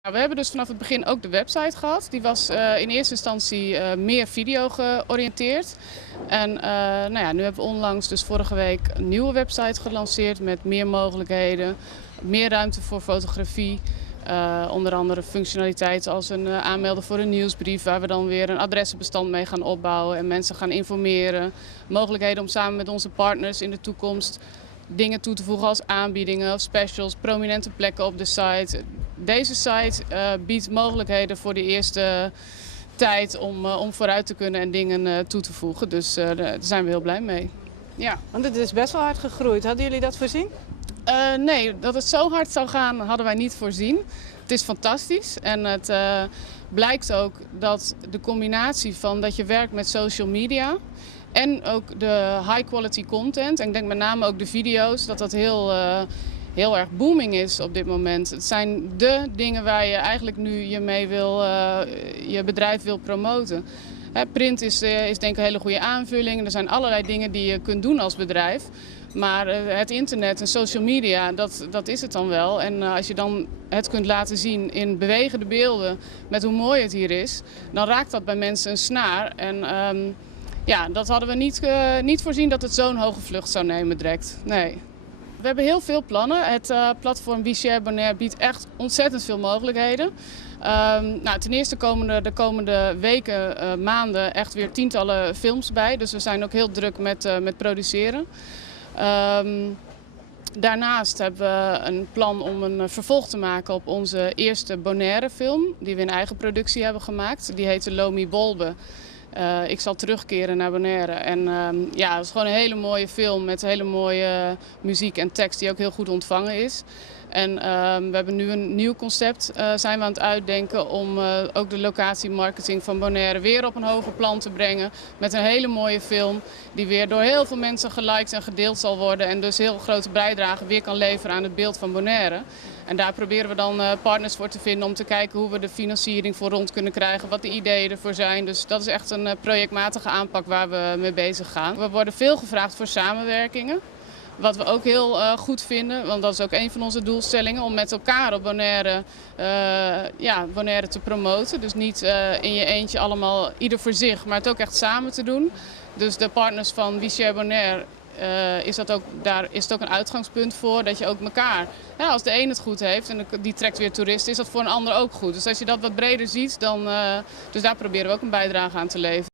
We hebben dus vanaf het begin ook de website gehad. Die was in eerste instantie meer video georiënteerd. En nu hebben we onlangs, dus vorige week, een nieuwe website gelanceerd met meer mogelijkheden. Meer ruimte voor fotografie. Onder andere functionaliteiten als een aanmelden voor een nieuwsbrief, waar we dan weer een adressenbestand mee gaan opbouwen en mensen gaan informeren. Mogelijkheden om samen met onze partners in de toekomst dingen toe te voegen als aanbiedingen of specials, prominente plekken op de site. Deze site biedt mogelijkheden voor de eerste tijd om vooruit te kunnen en dingen toe te voegen. Dus daar zijn we heel blij mee. Ja. Want het is best wel hard gegroeid. Hadden jullie dat voorzien? Nee, dat het zo hard zou gaan hadden wij niet voorzien. Het is fantastisch en het blijkt ook dat de combinatie van dat je werkt met social media en ook de high quality content, en ik denk met name ook de video's, dat heel erg booming is op dit moment. Het zijn de dingen waar je eigenlijk nu je bedrijf wil promoten. Print is denk ik een hele goede aanvulling. Er zijn allerlei dingen die je kunt doen als bedrijf. Maar het internet en social media, dat is het dan wel. En als je dan het kunt laten zien in bewegende beelden met hoe mooi het hier is, dan raakt dat bij mensen een snaar. En dat hadden we niet voorzien dat het zo'n hoge vlucht zou nemen direct. Nee. We hebben heel veel plannen. Het platform WeShare Bonaire biedt echt ontzettend veel mogelijkheden. Ten eerste komen de komende weken, maanden echt weer tientallen films bij. Dus we zijn ook heel druk met produceren. Daarnaast hebben we een plan om een vervolg te maken op onze eerste Bonaire film, die we in eigen productie hebben gemaakt. Die heette Lomi Bolbe. Ik zal terugkeren naar Bonaire. En het is gewoon een hele mooie film met hele mooie muziek en tekst die ook heel goed ontvangen is. En we hebben nu een nieuw concept zijn we aan het uitdenken om ook de locatiemarketing van Bonaire weer op een hoger plan te brengen. Met een hele mooie film die weer door heel veel mensen geliked en gedeeld zal worden. En dus heel grote bijdrage weer kan leveren aan het beeld van Bonaire. En daar proberen we dan partners voor te vinden om te kijken hoe we de financiering voor rond kunnen krijgen. Wat de ideeën ervoor zijn. Dus dat is echt een projectmatige aanpak waar we mee bezig gaan. We worden veel gevraagd voor samenwerkingen. Wat we ook heel goed vinden, want dat is ook een van onze doelstellingen, om met elkaar op Bonaire, Bonaire te promoten. Dus niet in je eentje allemaal ieder voor zich, maar het ook echt samen te doen. Dus de partners van WeShare Bonaire daar is het ook een uitgangspunt voor dat je ook elkaar, als de een het goed heeft en die trekt weer toeristen, is dat voor een ander ook goed. Dus als je dat wat breder ziet, dus daar proberen we ook een bijdrage aan te leveren.